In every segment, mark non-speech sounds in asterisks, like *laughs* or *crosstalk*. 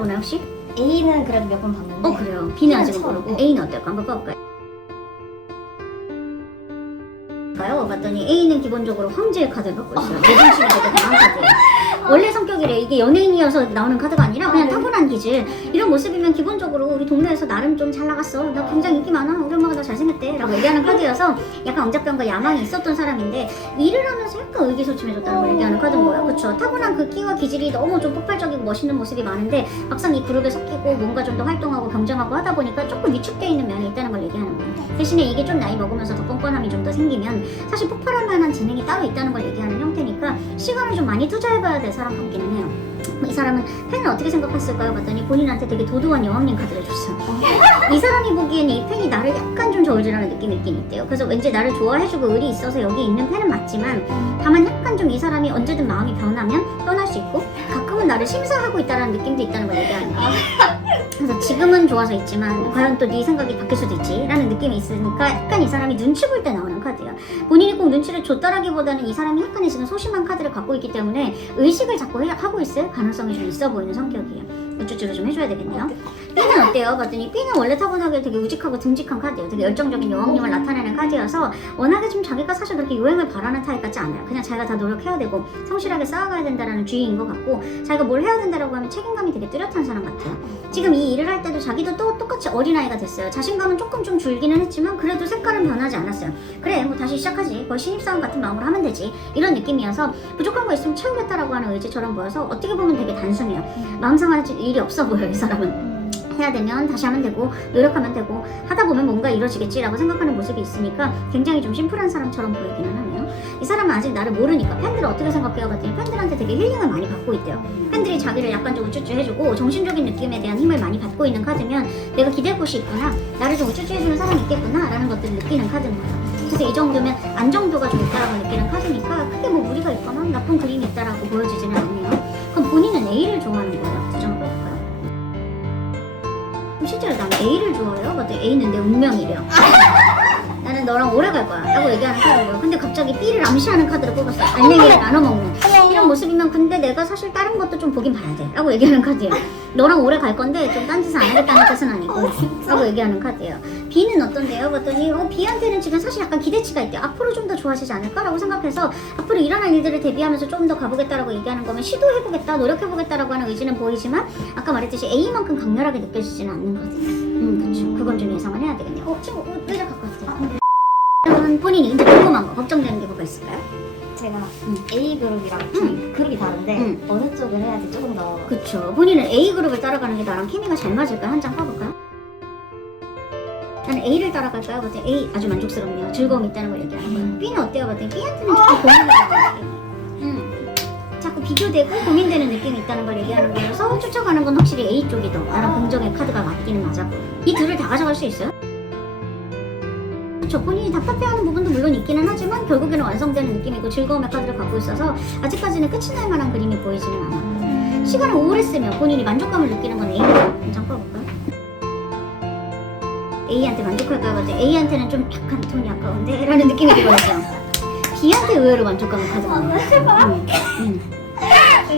만나보나요 혹시? A는 그래도 몇 번 봤는데. 어 그래요. B는 처음, 모르고 네. A는 어떨까 한번 봐볼까요? 봐요. 봤더니 A는 기본적으로 황제의 카드를 갖고 있어요. 제정신이 되게 강한 카드예요. *laughs* 원래 성격이래. 이게 연예인이어서 나오는 카드가 아니라 그냥 아, 네. 타고난 기질. 이런 모습이면 기본적으로 우리 동네에서 나름 좀 잘 나갔어. 나 굉장히 인기 많아. 우리 엄마가 나 잘생겼대. 라고 얘기하는 카드여서 약간 엉작병과 야망이 있었던 사람인데 일을 하면서 약간 의기소침해졌다는 걸 얘기하는 카드인 거예요. 그쵸? 타고난 그 끼와 기질이 너무 좀 폭발적이고 멋있는 모습이 많은데 막상 이 그룹에 섞이고 뭔가 좀 더 활동하고 경쟁하고 하다 보니까 조금 위축되어 있는 면이 있다는 걸 얘기하는 거예요. 대신에 이게 좀 나이 먹으면서 더 뻔뻔함이 좀 더 생기면 사실 폭발할 만한 재능이 따로 있다는 걸 얘기하는 형태니까 시간을 좀 많이 투자해봐야 될 사람 같기는 해요. 이 사람은 팬을 어떻게 생각했을까요? 봤더니 본인한테 되게 도도한 여왕님 카드를 줬어요. 이 사람이 보기에는 이 팬이 나를 약간 좀 저울질하는 느낌이 있긴 있대요. 그래서 왠지 나를 좋아해주고 의리 있어서 여기 있는 팬은 맞지만 다만 약간 좀 이 사람이 언제든 마음이 변하면 떠날 수 있고 가끔은 나를 심사하고 있다는 느낌도 있다는 걸 얘기하는 거예요. 그래서 지금은 좋아서 있지만 과연 또 네 생각이 바뀔 수도 있지 라는 느낌이 있으니까 약간 이 사람이 눈치 볼때 카드예요. 본인이 꼭 눈치를 줬다라기보다는 이 사람이 약간의 지금 소심한 카드를 갖고 있기 때문에 의식을 자꾸 해- 하고 있을 가능성이 좀 있어 보이는 성격이에요. 우쭈쭈를 좀 해줘야 되겠네요. B는 어때요? 봤더니 B는 원래 타고나게 되게 우직하고 듬직한 카드예요. 되게 열정적인 여왕님을 나타내는 카드여서 워낙에 좀 자기가 사실 그렇게 요행을 바라는 타입 같지 않아요. 그냥 자기가 다 노력해야 되고 성실하게 쌓아가야 된다라는 주의인 것 같고 자기가 뭘 해야 된다라고 하면 책임감이 되게 뚜렷한 사람 같아요. 지금 이 일을 할 때도 자기도 또 똑같이 어린아이가 됐어요. 자신감은 조금 좀 줄기는 했지만 그래도 색깔은 변하지 않았어요. 그래 뭐 다시 시작하지. 거의 신입사원 같은 마음으로 하면 되지. 이런 느낌이어서 부족한 거 있으면 채우겠다라고 하는 의지처럼 보여서 어떻게 보면 되게 단순해요. 마음 상할 일이 없어 보여요 이 사람은. 해야 되면 다시 하면 되고 노력하면 되고 하다 보면 뭔가 이루어지겠지라고 생각하는 모습이 있으니까 굉장히 좀 심플한 사람처럼 보이기는 하네요. 이 사람은 아직 나를 모르니까 팬들을 어떻게 생각해요? 봤더니 팬들한테 되게 힐링을 많이 받고 있대요. 팬들이 자기를 약간 좀 우쭈쭈 해주고 정신적인 느낌에 대한 힘을 많이 받고 있는 카드면 내가 기댈 곳이 있구나 나를 좀 우쭈쭈 해주는 사람이 있겠구나 라는 것들을 느끼는 카드인 거예요. 그래서 이 정도면 안정도가 좀 있다라고 느끼는 카드니까 크게 뭐 무리가 있거나 나쁜 그림이 있다라고 보여지지는 않네요. A를 좋아해요. 근데 A는 내 운명이래요. *laughs* 나는 너랑 오래 갈 거야. 라고 얘기하는 카드고요. 근데 갑자기 B를 암시하는 카드를 뽑았어요. 알맹이를 나눠 먹는. 이런 모습이면 근데 내가 사실 다른 것도 좀 보긴 봐야 돼. 라고 얘기하는 카드예요. 너랑 오래 갈 건데 좀 딴짓을 안 하겠다는 뜻은 아니고. 라고 얘기하는 카드예요. B는 어떤데요? 봤더니 어, B한테는 지금 사실 약간 기대치가 있대요. 앞으로 좀 더 좋아지지 않을까라고 생각해서 앞으로 일어날 일들을 대비하면서 조금 더 가보겠다라고 얘기하는 거면 시도해보겠다, 노력해보겠다라고 하는 의지는 보이지만 아까 말했듯이 A만큼 강렬하게 느껴지지는 않는 것 같아요. 음, 그렇죠. 그건 좀 예상을 해야 되겠네요. 어, 지금 어, 의자 갖고 왔어요. 그러면 본인이 이제 궁금한 거, 걱정되는 게 뭐가 있을까요? 제가 음. A 그룹이랑 B 그룹이 다른데 음. 어느 쪽을 해야지 조금 더 그쵸. 본인은 A 그룹을 따라가는 게 나랑 케미가 잘 맞을까요? 한 장 까볼까요? 나는 A를 따라갈까요? 봤더니 A 아주 만족스럽네요. 즐거움이 있다는 걸 얘기하는 거예요. B는 어때요? 봤더니 B한테는 자꾸 고민되는 느낌. 음. 자꾸 비교되고 고민되는 느낌이 있다는 걸 얘기하는 거여서 쫓아가는 건 확실히 A 쪽이 더 나랑 긍정의 카드가 맞기는 맞아. 이 둘을 다 가져갈 수 있어요? 그쵸. 본인이 답답해하는 부분도 물론 있기는 하지만 결국에는 완성되는 느낌이고 즐거움의 카드를 갖고 있어서 아직까지는 끝이 날 만한 그림이 보이지는 않아요. 시간을 오래 쓰면 본인이 만족감을 느끼는 건. 한 A한테 만족할까요? 봤더니 A한테는 좀 약간 돈이 아까운데? 라는 느낌이 들어야죠. B한테 의외로 만족감을 가져가는 거예요. 음, 음.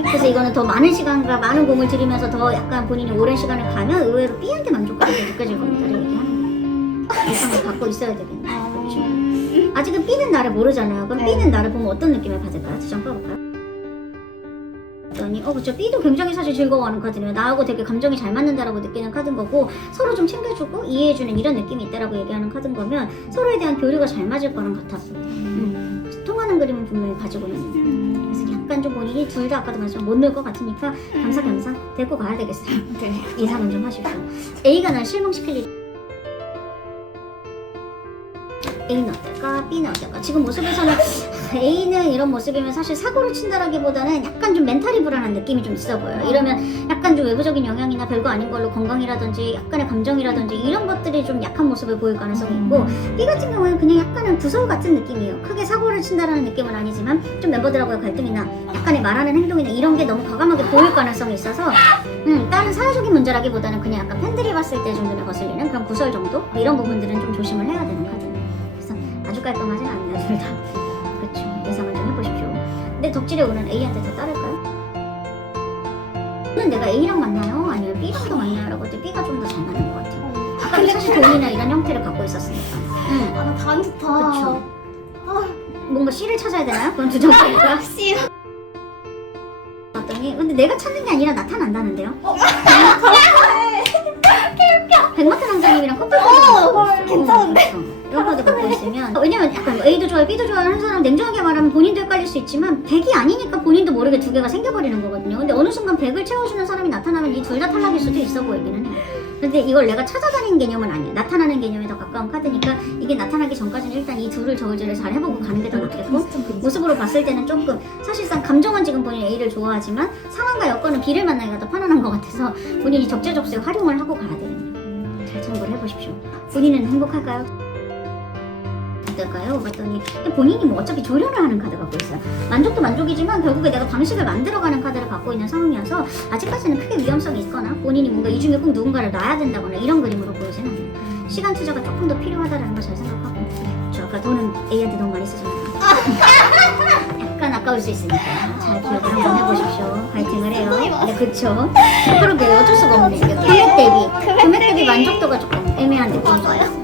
그래서 이거는 더 많은 시간과 많은 공을 들이면서 더 약간 본인이 오랜 시간을 가면 의외로 B한테 만족감이 더 느껴질 겁니다. 라고 얘기하는 거예요. 예상을 갖고 있어야 되겠네요. 그렇죠. 아직은 B는 나를 모르잖아요. 그럼 네. B는 나를 보면 어떤 느낌을 받을까요? 두장 꺼볼까요? 그랬더니 어 그쵸 B도 굉장히 사실 즐거워하는 카드네요 나하고 되게 감정이 잘 맞는다라고 느끼는 카드인 거고 서로 좀 챙겨주고 이해해주는 이런 느낌이 있다라고 얘기하는 카드인 거면 서로에 대한 교류가 잘 맞을 거랑 같았어 음. 그래서 통하는 그림은 분명히 가지고는 있는 그래서 약간 좀 본인이 둘 다 아까도 말했지만 못놀것 같으니까 감사감사 데리고 가야 되겠어요 *laughs* 네. 예상은 좀 하십시오 A가 날 실망시킬 일 A는 어떨까? B는 어떨까? 지금 모습에서는 A는 이런 모습이면 사실 사고를 친다라기보다는 약간 좀 멘탈이 불안한 느낌이 좀 있어 보여요. 이러면 약간 좀 외부적인 영향이나 별거 아닌 걸로 건강이라든지 약간의 감정이라든지 이런 것들이 좀 약한 모습을 보일 가능성이 있고 B 같은 경우에는 그냥 약간은 구설 같은 느낌이에요. 크게 사고를 친다라는 느낌은 아니지만 좀 멤버들하고의 갈등이나 약간의 말하는 행동이나 이런 게 너무 과감하게 보일 가능성이 있어서 음, 다른 사회적인 문제라기보다는 그냥 약간 팬들이 봤을 때 정도는 거슬리는 그런 구설 정도? 뭐 이런 부분들은 좀 조심을 해야 되는 카드예요. 그래서 아주 깔끔하진 않네요, 둘 다. 그렇죠. 예상을 좀 해보십시오. 근데 덕질에 오는 A한테 더 따를까요? 는 내가 A랑 만나요? 아니면 B가 맞나라고 했더니 B가 좀 더 잘 맞는 것 같아. 아까도 사실 돈이나 이런 형태를 갖고 있었으니까. 응. 아 나 다 좋다. 그쵸. 뭔가 C를 찾아야 되나요? 그럼 두 점짜리가 씨. 봤더니 근데 내가 찾는 게 아니라 나타난다는데요? 어? 백마탄 왕자님이랑 커플 어, 괜찮은데? 카드 갖고 있으면 왜냐면 약간 뭐 A도 좋아해 B도 좋아하는 사람 냉정하게 말하면 본인도 헷갈릴 수 있지만 100이 아니니까 본인도 모르게 두 개가 생겨버리는 거거든요 근데 어느 순간 100을 채워주는 사람이 나타나면 이 둘 다 탈락일 수도 있어 보이기는 해 근데 이걸 내가 찾아다니는 개념은 아니야 나타나는 개념에 더 가까운 카드니까 이게 나타나기 전까지는 일단 이 둘을 저울질을 잘 해보고 가는 게 더 낫겠고 모습으로 봤을 때는 조금 사실상 감정은 지금 본인 A를 좋아하지만 상황과 여건은 B를 만나기가 더 편안한 것 같아서 본인이 적재적소에 활용을 하고 가야 되거든요. 잘 참고를 해보십시오. 본인은 행복할까요? 봤더니 근데 본인이 뭐 어차피 조련을 하는 카드 갖고 있어요. 만족도 만족이지만 결국에 내가 방식을 만들어가는 카드를 갖고 있는 상황이어서 아직까지는 크게 위험성이 있거나 본인이 뭔가 이 중에 꼭 누군가를 놔야 된다거나 이런 그림으로 보이진 않아요. 시간 투자가 조금 더 필요하다는 걸 잘 생각하고 저 아까 돈은 A한테 너무 많이 쓰잖아요. *laughs* 약간 아까울 수 있으니까 잘 기억을 한번 해보십시오. 파이팅을 해요. 네, 그쵸. 그러게 어쩔 수가 없네. 금액 대비, 금액 대비 만족도가 조금 애매한 느낌이 좋아요.